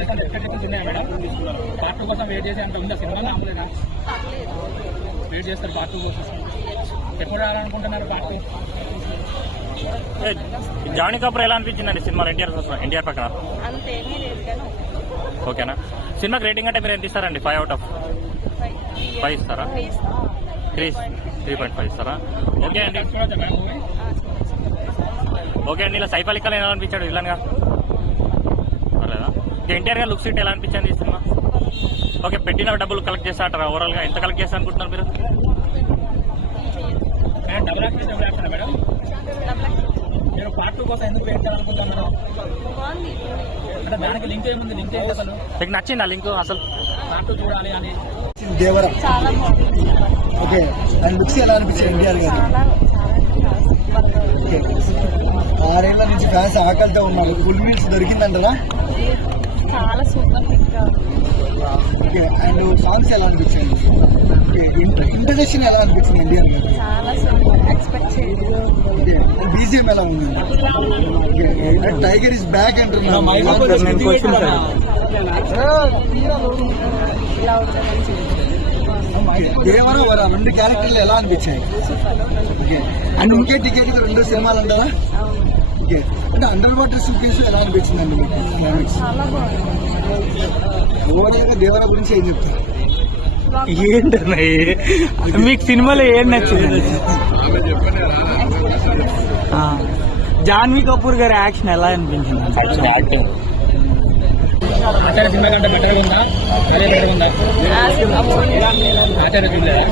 Expectations ఉన్నాయా madam? Part 2 కోసం wait చేసి అంత ఉందా సినిమా? మామూలుగా వెయిట్ చేస్తారు పార్ట్ 2 కోసం. ఎప్పుడు రావాలనుకుంటున్నారు పార్ట్ 2? జానీ కపూర్ ఎలా అనిపించిందండి సినిమా ఎన్టీఆర్ పక్కన? అంతేమీ లేదు కానీ ఓకేనా? సినిమాకి రేటింగ్ అంటే మీరు ఎంత ఇస్తారండి? 5 out of 5 ఇస్తారా? 3.5 ఇస్తారా? ఓకే అండి. ఓకే అండి. ఇలా సైఫ్ అలీ ఖాన్ ఎలా అనిపించాడు విలన్గా? పర్లేదా? ఎన్టీఆర్ గారు లుక్ సీట్ ఎలా అనిపించింది ఈ సినిమా? ఓకే, పెట్టిన డబ్బులు కలెక్ట్ చేస్తా అంటారా? ఓవరాల్ గా ఎంత కలెక్ట్ చేస్తా అనుకుంటున్నారు మీరు? మేడం మీరు పార్ట్ 2 కోసం ఎందుకు వెయిట్ చేయాలనుకుంటున్నారు? అంటే దానికి లింక్ ఏముంది? లింక్ ఏంటి అసలు? మీకు నచ్చింది ఆ లింక్ అసలు? పార్ట్ 2 చూడాలి అని దేవరా. చాలా బాగుంది. ఓకే, అండ్ లుక్స్ ఎలా అనిపించింది ఎన్టీఆర్ గారు? ఓకే, 6 ఏళ్ల నుంచి ఫ్యాన్స్ ఆకలితో ఉన్నారు. ఫుల్ మీల్స్ దొరికిందంటారా? చాలా సూపర్ హిట్ గా ఉంది. ఓకే, అండ్ సాంగ్స్ ఎలా అనిపించింది? ఇంట్రడక్షన్ ఎలా అనిపించింది ఎన్టీఆర్ గారు? చాలా సూపర్, ఎక్స్పెక్ట్ చేయలేదు. ఓకే, బీజిఎం ఎలా ఉంది? ఓకే, టైగర్ ఇస్ బ్యాక్ అంటున్నారు. ఇలా ఉంటుందని దేవరా వరా 2 క్యారెక్టర్లు ఎలా అనిపించాయి? ఓకే, అండ్ ఇంకే టికెట్ 2 సినిమాలు అంటారా? ఓకే, అంటే అండర్ వాటర్ సూట్కేస్ ఎలా అనిపించింది అండి మీకు? చాలా బాగుంది. ఓవరాల్గా దేవరా గురించి ఏం చెప్తారు? ఏంటన్నా మీకు సినిమాలో ఏం నచ్చింది? జాన్వీ కపూర్ గారి యాక్షన్ ఎలా అనిపించింది? యాక్టింగ్ ఆచార్య సినిమా కంటే బెటర్ ఉందా? వేరే బెటర్ ఉందా? ఆ సినిమా ఆచార్య చూడలేదా?